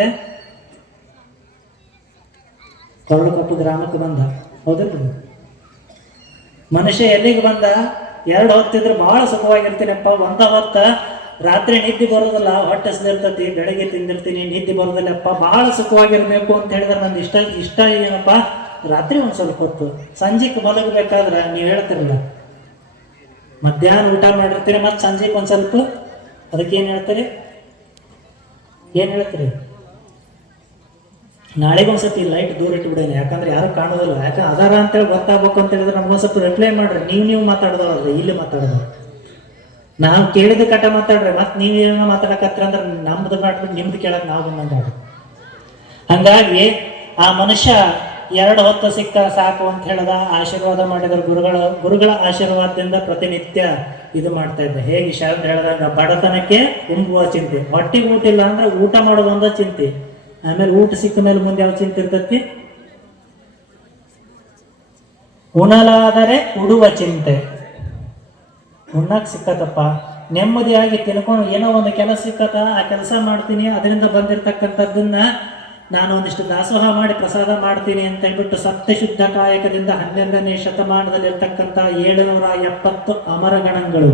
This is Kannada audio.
ಮತ್ತೆ? ಕರುಳು ಕಪ್ಪು ಗ್ರಾಮಕ್ಕೆ ಬಂದ. ಹೌದಲ್ರಿ ಮನುಷ್ಯ ಎಲ್ಲಿಗೆ ಬಂದ? ಎರಡು ಹೊತ್ತಿದ್ರೆ ಬಹಳ ಸುಖವಾಗಿರ್ತೀನಪ್ಪ. ಒಂದ ಹೊತ್ತ ರಾತ್ರಿ ನಿದ್ದೆ ಬರೋದಿಲ್ಲ. ಹೊಟ್ಟೆ ಹಸ್ದಿರ್ತತಿ ಬೆಳಗ್ಗೆ ತಿಂದಿರ್ತೀನಿ, ನಿದ್ದೆ ಬರೋದಿಲ್ಲಪ್ಪ. ಬಹಳ ಸುಖವಾಗಿರ್ಬೇಕು ಅಂತ ಹೇಳಿದ್ರೆ ನಂದು ಇಷ್ಟ ಇಷ್ಟ ಏನಪ್ಪ? ರಾತ್ರಿ ಒಂದ್ ಸ್ವಲ್ಪ ಹೊತ್ತು. ಸಂಜೆಗೆ ಮಲಗಬೇಕಾದ್ರೆ ನೀವು ಹೇಳ್ತಿರಲ್ಲ. ಮಧ್ಯಾಹ್ನ ಊಟ ಮಾಡಿರ್ತೀರಿ ಮತ್ತೆ ಸಂಜೆಗೆ ಒಂದ್ ಸ್ವಲ್ಪ? ಅದಕ್ಕೆ ಏನು ಹೇಳ್ತೀರಿ? ಏನ್ ಹೇಳ್ತೀರಿ? ನಾಳೆಗೆ ಒಂದ್ಸತಿ ಲೈಟ್ ದೂರ ಇಟ್ಬಿಡೇನೆ. ಯಾಕಂದ್ರೆ ಯಾರು ಕಾಣೋದಿಲ್ಲ. ಯಾಕಂದ್ರೆ ಅದಾರ ಅಂತೇಳಿ ಗೊತ್ತಾಗ್ಬೇಕು ಅಂತ ಹೇಳಿದ್ರೆ ಸ್ವಲ್ಪ ರಿಪ್ಲೈ ಮಾಡ್ರಿ. ನೀವು ನೀವು ಮಾತಾಡೋದಲ್ಲ ಇಲ್ಲಿ ಮಾತಾಡೋದು ನಾವು ಕೇಳಿದ ಕಟ್ಟ ಮಾತಾಡ್ರಿ. ಮತ್ತೆ ನೀವು ಏನೋ ಮಾತಾಡಕತ್ತೀರ ಅಂದ್ರೆ ನಮ್ದು ಮಾಡ್ಬಿಟ್ಟು ನಿಮ್ದು ಕೇಳಕ್ ನಾವು ಬಂದಂಗ ಹಂಗಾಗಿ ಆ ಮನುಷ್ಯ ಎರಡು ಹೊತ್ತು ಸಿಕ್ಕ ಸಾಕು ಅಂತ ಹೇಳದ, ಆಶೀರ್ವಾದ ಮಾಡಿದ್ರು ಗುರುಗಳು, ಗುರುಗಳ ಆಶೀರ್ವಾದದಿಂದ ಪ್ರತಿನಿತ್ಯ ಇದು ಮಾಡ್ತಾ ಇದ್ದ. ಹೇಗೆ ಶಾಂತ ಹೇಳ್ದಂಗ, ಬಡತನಕ್ಕೆ ಉಂಬುವ ಚಿಂತೆ. ಹೊಟ್ಟಿ ಊಟ ಇಲ್ಲ ಅಂದ್ರೆ ಊಟ ಮಾಡೋದೊಂದ ಚಿಂತೆ. ಆಮೇಲೆ ಊಟ ಸಿಕ್ಕ ಮೇಲೆ ಮುಂದೆ ಯಾವ ಚಿಂತೆ ಇರ್ತತಿ? ಉಣಲಾದರೆ ಉಡುವ ಚಿಂತೆ. ಉಣ್ಣಕ್ ಸಿಕ್ಕತ್ತಪ್ಪ ನೆಮ್ಮದಿಯಾಗಿ ತಿಳ್ಕೊಂಡು ಏನೋ ಒಂದು ಕೆಲಸ ಸಿಕ್ಕತ್ತ ಆ ಕೆಲಸ ಮಾಡ್ತೀನಿ, ಅದರಿಂದ ಬಂದಿರತಕ್ಕಂಥದ್ದನ್ನ ನಾನು ಒಂದಿಷ್ಟು ದಾಸೋಹ ಮಾಡಿ ಪ್ರಸಾದ ಮಾಡ್ತೀನಿ ಅಂತ ಹೇಳ್ಬಿಟ್ಟು ಸತ್ಯಶುದ್ಧ ಕಾಯಕದಿಂದ ಹನ್ನೆರಡನೇ ಶತಮಾನದಲ್ಲಿರ್ತಕ್ಕಂಥ ಏಳುನೂರ ಎಪ್ಪತ್ತು ಅಮರಗಣಗಳು.